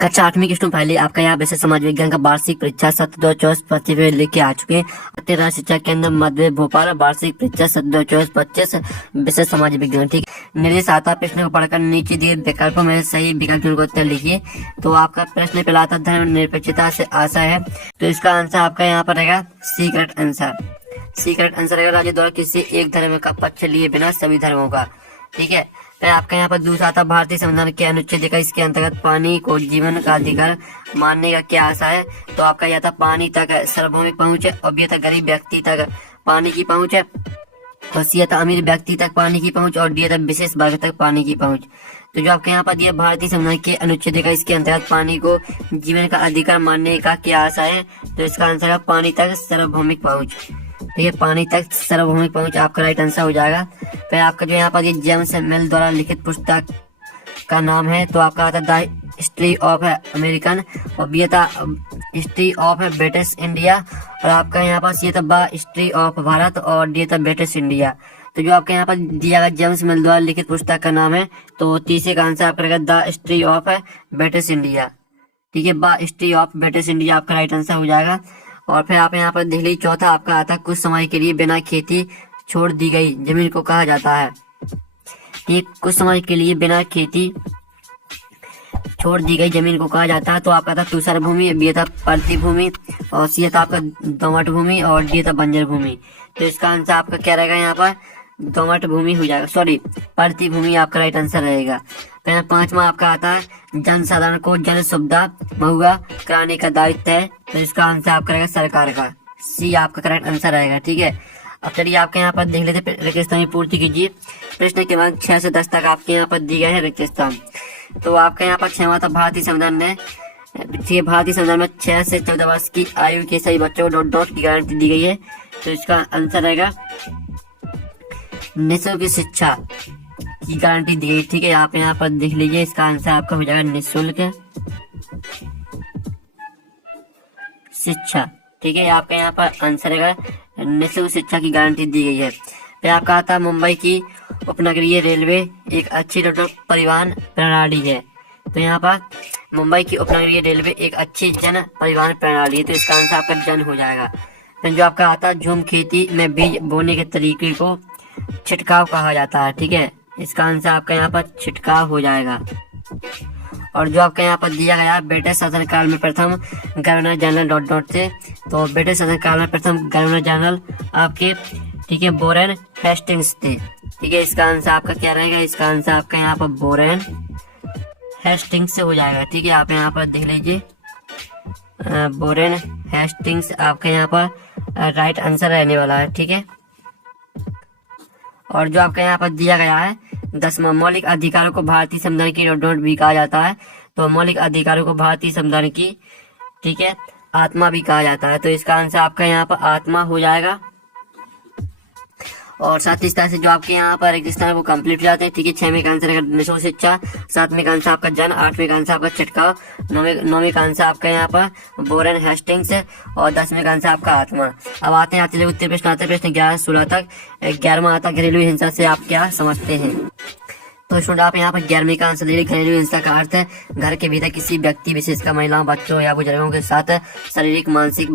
कक्षा 8वीं की स्टूडेंट पहले आपका यहाँ वैसे समाज विज्ञान का वार्षिक परीक्षा 7/2/24/25 लेके आ चुके हैं। तेरह शिक्षा केंद्र मध्य भोपाल वार्षिक परीक्षा 7/2/24/25 विषय समाज विज्ञान। ठीक है, निर्देश आता प्रश्न को पढ़कर नीचे दिए विकल्पों में सही विकल्प को उत्तर लिखिए। तो आपका प्रश्न पहला आता धर्म निरपेक्षता से आशा है, तो इसका आंसर आपका यहाँ पर रहेगा C correct answer. C correct answer रहेगा राज्य द्वारा किसी एक धर्म का पक्ष लिए बिना सभी धर्मों का। ठीक है, फिर आपका यहाँ पर दूसरा आता भारतीय संविधान के अनुच्छेद 21 के अंतर्गत पानी को जीवन का अधिकार मानने का क्या आशा है, तो आपका यह था पानी तक सार्वभौमिक पहुंच है, और यह था गरीब व्यक्ति तक पानी की पहुंच है, और सी था अमीर व्यक्ति तक पानी की पहुंच, और डी था विशेष वर्ग तक पानी की पहुंच। तो जो आपके यहाँ पर दिया भारतीय संविधान के अनुच्छेद 21 के अंतर्गत पानी को जीवन का अधिकार मानने का क्या आशा है, तो इसका आंसर है पानी तक सार्वभौमिक पहुंच। ठीक है, पानी तक सार्वभौमिक पहुंच आपका राइट आंसर हो जाएगा। फिर आपका जो यहाँ पर ये जेम्स मिल द्वारा लिखित पुस्तक का नाम है, तो आपका आता द हिस्ट्री ऑफ अमेरिकन, और ये था हिस्ट्री ऑफ ब्रिटिश इंडिया, और आपका यहाँ पास ये था द हिस्ट्री ऑफ भारत, और ये था ब्रिटिश इंडिया। तो जो आपके यहाँ पर दिया गया जेम्स मिल द्वारा लिखित पुस्तक का नाम है, तो तीसरे का आंसर आपका रहेगा the history of British India. ठीक है, the history of British India आपका राइट आंसर हो जाएगा। और फिर आप यहाँ पर देख लीजिए चौथा आपका आता कुछ समय के लिए बिना खेती छोड़ दी गई जमीन को कहा जाता है। ये कुछ समय के लिए बिना खेती छोड़ दी गई जमीन को कहा जाता है, तो आपका था तुषार भूमि, बी था परती भूमि, और सी था आपका दोमट भूमि, और डी था बंजर भूमि। तो इसका आंसर आपका क्या रहेगा यहाँ पर दोमट भूमि हो जाएगा, सॉरी परती भूमि आपका राइट आंसर रहेगा। फिर पांचवा आपका आता है जनसाधारण को जन सुविधा मुहैया कराने का दायित्व है, तो इसका आंसर आपका रहेगा सरकार का, सी आपका करेक्ट आंसर रहेगा। ठीक है, अब चलिए आपके यहाँ पर देख लेते रिक्त स्थान की पूर्ति कीजिए। प्रश्न के बाद 6 से 10 तक आपके यहाँ पर दिए गए हैं रिक्त स्थान। तो आपके यहाँ पर 6वां था भारतीय संविधान में, भारतीय संविधान में 6 से 14 वर्ष की आयु के सभी बच्चों को डॉट की गारंटी दी गई है, तो इसका आंसर रहेगा निःशुल्क शिक्षा की गारंटी दी गई। ठीक है, आप यहाँ पर देख लीजिए, इसका आंसर आपका हो जाएगा निःशुल्क शिक्षा। ठीक है, आपका यहाँ पर आंसर रहेगा निःशुल्क शिक्षा की गारंटी दी गई है। फिर आपका आता मुंबई की उपनगरीय रेलवे एक अच्छी परिवहन प्रणाली है, तो यहाँ पर मुंबई की उपनगरीय रेलवे एक अच्छी जन परिवहन प्रणाली है, तो इसका आंसर आपका जन हो जाएगा। फिर जो आपका आता झूम खेती में बीज बोने के तरीके को छिटकाव कहा जाता है। ठीक है, इसका आंसर आपका यहाँ पर छिटकाव हो जाएगा। और जो आपका यहाँ पर दिया गया ब्रिटिश शासनकाल में प्रथम गवर्नर जनरल डॉट डॉट थे, तो ब्रिटिश शासनकाल में प्रथम गवर्नर जनरल आपके ठीक है वॉरेन हेस्टिंग्स थे। ठीक है, इसका आंसर आपका क्या रहेगा, इसका आंसर आपका यहाँ पर वॉरेन हेस्टिंग्स से हो जाएगा। ठीक है, आप यहाँ पर देख लीजिए वॉरेन हेस्टिंग्स आपका यहाँ पर राइट आंसर रहने वाला है। ठीक है, और जो आपका यहाँ पर दिया गया है 10वां मौलिक अधिकारों को भारतीय संविधान की डॉट भी कहा जाता है, तो मौलिक अधिकारों को भारतीय संविधान की ठीक है आत्मा भी कहा जाता है, तो इसका आंसर आपका यहाँ पर आत्मा हो जाएगा। और साथ ही इस तरह से जो आपके यहाँ पर एक स्थान वो कंप्लीट हो जाते हैं। ठीक है, 6वें का आंसर है निःशुल्क शिक्षा, 7वें का आंसर आपका जन, 8वें का आंसर आपका छिटकाव, 9वें का आंसर आपका यहाँ पर वॉरेन हेस्टिंग्स, और 10वें का आंसर आपका आत्मा। अब आते हैं उत्तर प्रश्न आते हैं प्रश्न 11-16 तक। 11वां आता घरेलू हिंसा से आप क्या समझते हैं, तो स्टूडेंट आप यहाँ पर 11वीं का आंसर दे घरेलू हिंसा का अर्थ है घर के भीतर किसी व्यक्ति विशेषकर महिलाओं, बच्चों या बुजुर्गों के साथ शारीरिक, मानसिक,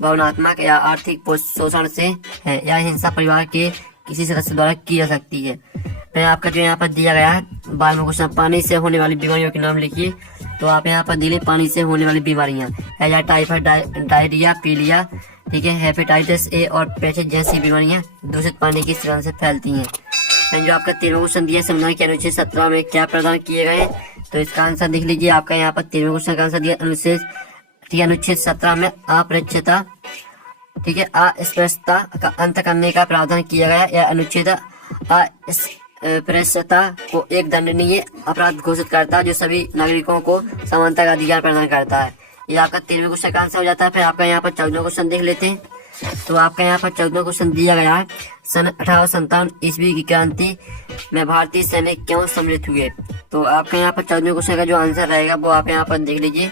भावनात्मक या आर्थिक शोषण से है, या हिंसा परिवार के किसी सदस्य द्वारा की जा सकती है। फिर आपका जो यहाँ पर दिया गया है 12वां क्वेश्चन पानी से होने वाली बीमारियों के नाम लिखिए, तो आप यहाँ पर दिले पानी से होने वाली बीमारियां है टाइफाइड, डायरिया, पीलिया, ठीक है, हेपेटाइटिस ए और पेचिस जैसी बीमारियां दूषित पानी की सेवन से फैलती हैं। जो आपका 13वां क्वेश्चन दिया संविधान के अनुच्छेद 17 में क्या प्रदान किए गए, तो इसका आंसर देख लीजिए। आपका यहाँ पर 13वें क्वेश्चन का आंसर दिया अनुच्छेद 17 में अपरिच्छता ठीक है अस्पृश्यता का अंत करने का प्रावधान किया गया, या अनुच्छेद अस्पृश्यता को एक दंडनीय अपराध घोषित करता है जो सभी नागरिकों को समानता का अधिकार प्रदान करता है। ये आपका 13वें क्वेश्चन का आंसर हो जाता है। फिर आपका यहाँ पर 14वां क्वेश्चन देख लेते हैं, तो आपका यहाँ पर 14वां क्वेश्चन दिया गया है सन 1857 ईस्वी की क्रांति में भारतीय सैनिक क्यों सम्मिलित हुए, तो आपका यहाँ पर 14वें क्वेश्चन का जो आंसर रहेगा वो आप यहाँ पर देख लीजिए।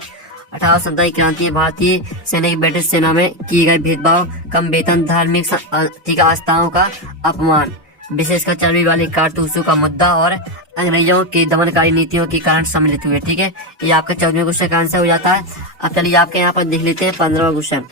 1857 की क्रांति भारतीय सैनिक ब्रिटिश सेना में किए गए भेदभाव, कम वेतन, धार्मिक आस्थाओं का अपमान, विशेषकर चर्बी वाले कारतूसों का मुद्दा और अंग्रेजों की दमनकारी नीतियों के कारण सम्मिलित हुए। ठीक है, ये आपका 14वें क्वेश्चन का आंसर हो जाता है। अब चलिए आपके यहाँ पर देख लेते हैं 15वां क्वेश्चन।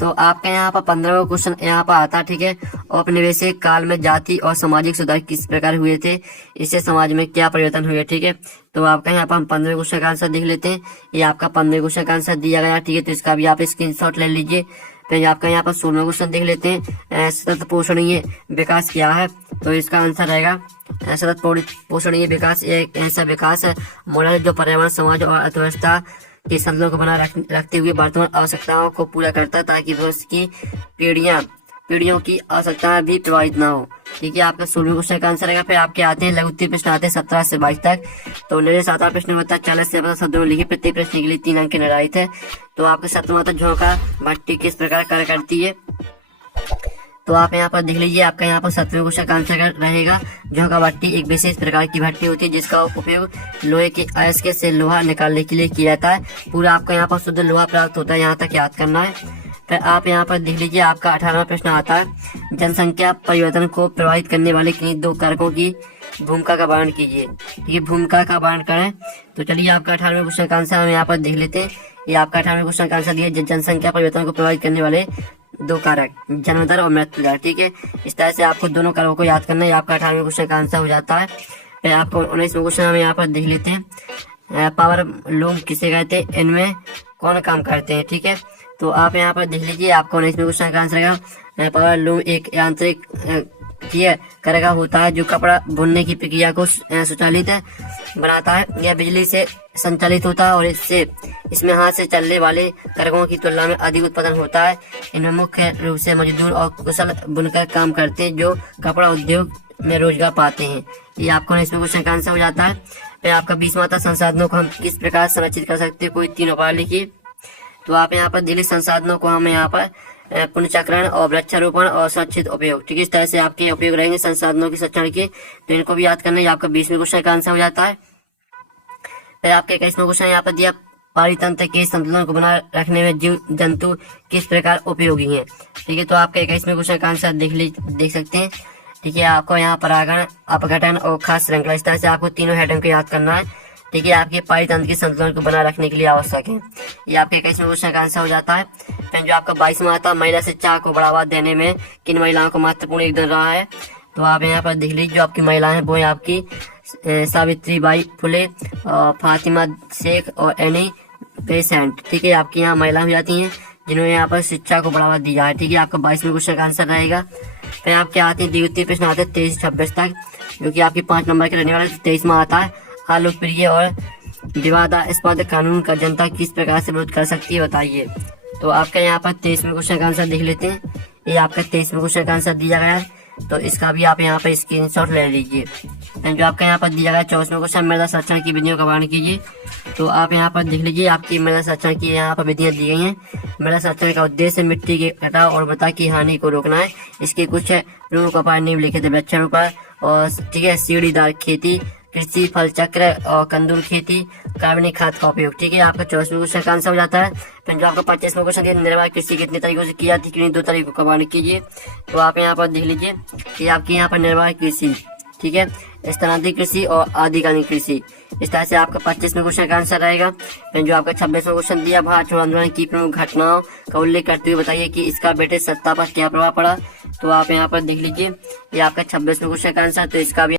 तो आपके यहाँ पर 15वां क्वेश्चन यहाँ पर आता है। ठीक है, औपनिवेशिक काल में जाति और सामाजिक सुधार किस प्रकार हुए थे, इससे समाज में क्या परिवर्तन हुए। ठीक है, तो आपका यहाँ पर हम 15वें क्वेश्चन का आंसर देख लेते हैं। ये आपका 15वें क्वेश्चन का आंसर दिया गया। ठीक है, तो इसका भी आप स्क्रीनशॉट ले लीजिए। फिर आपका यहाँ पर 16वां क्वेश्चन देख लेते हैं। सतत पोषणीय विकास क्या है, तो इसका आंसर रहेगा सतत पोषणीय विकास एक ऐसा विकास मॉडल जो पर्यावरण, समाज और अर्थव्यवस्था के संतुलन को बनाए रखते हुए वर्तमान आवश्यकताओं को पूरा करता है, ताकि भविष्य की पीढ़ियों की आवश्यकताएं भी प्रभावित ना हो। ठीक है, आपका 16वें क्वेश्चन का आंसर रहेगा। फिर आपके आते हैं लघु उत्तरीय प्रश्न आते हैं 17 से 22 तक। तो मेरे 7वां प्रश्न होता है 40 से 50 शब्दों में लिखित प्रत्येक प्रश्न के लिए 3 अंक निर्धारित है। तो आपके 7वां था झोंका भट्टी किस प्रकार कार्य करती है। तो आप यहाँ पर देख लीजिए, आपका यहाँ पर 7वें क्वेश्चन का आंसर रहेगा झोंका भट्टी एक विशेष प्रकार की भट्टी होती है जिसका उपयोग लोहे के अयस्क से लोहा निकालने के लिए किया जाता है। पूरा आपका यहाँ पर शुद्ध लोहा प्राप्त होता है, यहाँ तक याद करना है। फिर आप यहाँ पर देख लीजिए, आपका 18वां प्रश्न आता है जनसंख्या परिवर्तन को प्रभावित करने वाले किन्हीं 2 कारकों की भूमिका का वर्णन कीजिए। ठीक है, भूमिका का वर्णन करें। तो चलिए आपका 18वें क्वेश्चन का आंसर हम यहाँ पर देख लेते हैं। ये आपका 18वें क्वेश्चन का आंसर दिया जनसंख्या परिवर्तन को प्रभावित करने वाले 2 कारक जन्म दर और मृत्यु दर। ठीक है, इस तरह से आपको दोनों कारकों को याद करना है। आपका 18वें क्वेश्चन का आंसर हो जाता है। फिर आपको 19वें क्वेश्चन हम यहाँ पर देख लेते हैं। पावर लूम किसे कहते हैं, इनमें कौन काम करते हैं। ठीक है, तो आप यहाँ पर देख लीजिए, आपको 19वें क्वेश्चन का आंसर रहेगा पावर लूम एक यांत्रिक करेगा होता है जो कपड़ा बुनने की प्रक्रिया को स्वचालित बनाता है। यह बिजली से संचालित होता है और इसमें हाथ से चलने वाले करघों की तुलना में अधिक उत्पादन होता है। इनमें मुख्य रूप से मजदूर और कुशल बुनकर काम करते हैं जो कपड़ा उद्योग में रोजगार पाते हैं। ये आपको 19वें क्वेश्चन का आंसर हो जाता है। फिर आपका 20वां था संसाधनों को हम किस प्रकार संरक्षित कर सकते हैं, कोई 3 उपाय लिखिए। तो आप यहाँ पर दिल्ली संसाधनों को हम यहाँ पर पुनर्चक्रण और वृक्षारोपण और सुरक्षित उपयोग। ठीक है, इस तरह से आपके उपयोग रहेंगे संसाधनों के संरक्षण के। तो इनको भी याद करना है। आपका 20वें क्वेश्चन का आंसर हो जाता है। फिर आपके 21वें क्वेश्चन यहाँ पर दिया पारितंत्र के संतुलन को बनाए रखने में जीव जंतु किस प्रकार उपयोगी हैं। ठीक है, तो आपका 21वें क्वेश्चन का आंसर देख सकते हैं। ठीक है, आपको यहाँ परागण, अपघटन और खास श्रृंखला, इस तरह से आपको तीनों हेडों को याद करना है। ठीक है, आपके पारितंत्र के संतुलन को बनाए रखने के लिए आवश्यक है। ये आपके 21वें क्वेश्चन का आंसर हो जाता है। फिर जो आपका 22वां आता है महिला शिक्षा को बढ़ावा देने में किन महिलाओं को महत्वपूर्ण योगदान रहा है। तो आप यहाँ पर देख लीजिए, जो आपकी महिलाएं हैं वो है आपकी सावित्रीबाई फुले, फातिमा शेख और एनी बेसेंट। ठीक है, आपकी यहाँ महिलाएं हो जाती हैं जिन्होंने यहाँ पर शिक्षा को बढ़ावा दिया है। ठीक है, आपका 22वें क्वेश्चन का आंसर रहेगा। फिर आपके आते हैं द्वितीय प्रश्न आते हैं 23 से 26 तक, जो कि आपके 5 नंबर के रहने वाले। 23वां आता है अलोकप्रिय और विवादास्पद कानून का जनता किस प्रकार से विरोध कर सकती है, बताइए। तो आपका यहाँ पर 23वें क्वेश्चन का आंसर देख लेते हैं। ये आपका 23वें क्वेश्चन का आंसर दिया गया है, तो इसका भी आप यहाँ पर स्क्रीनशॉट ले लीजिए। जो आपका यहाँ पर दिया गया है 24वां क्वेश्चन मृदा संरक्षण की विधियों का वर्णन कीजिए। तो आप यहाँ पर देख लीजिए, आपकी मृदा संरक्षण की यहाँ पर विधियां दी गई हैं। मृदा संरक्षण का उद्देश्य मिट्टी के कटाव और उर्वरता की हानि को रोकना है। इसके कुछ प्रमुख उपाय निम्नलिखित है, वृक्षारोपण और ठीक है सीढ़ीदार खेती, कृषि फल चक्र और कंदूर खेती, कार्बनिक खाद का उपयोग। ठीक है, आपका 24वें क्वेश्चन का आंसर हो जाता है। फिर जो आपका 25वां क्वेश्चन दिया निर्वाह कृषि कितने तरीकों से की जाती है, किन्हीं 2 तरीकों का वर्णन कीजिए। तो आप यहाँ पर देख लीजिए कि आपकी यहाँ पर निर्वाह कृषि, ठीक है, स्थानांतरित कृषि और आदिकालीन कृषि, इस तरह से आपका 25वें क्वेश्चन का आंसर रहेगा। फिर जो आपका 26वां क्वेश्चन दिया भारत छोड़ो आंदोलन की प्रमुख घटनाओं का उल्लेख करते हुए बताइए कि इसका ब्रिटिश सत्ता पर क्या प्रभाव पड़ा। तो आप यहाँ पर देख लीजिए, ये आपका 26वें क्वेश्चन का आंसर। तो इसका भी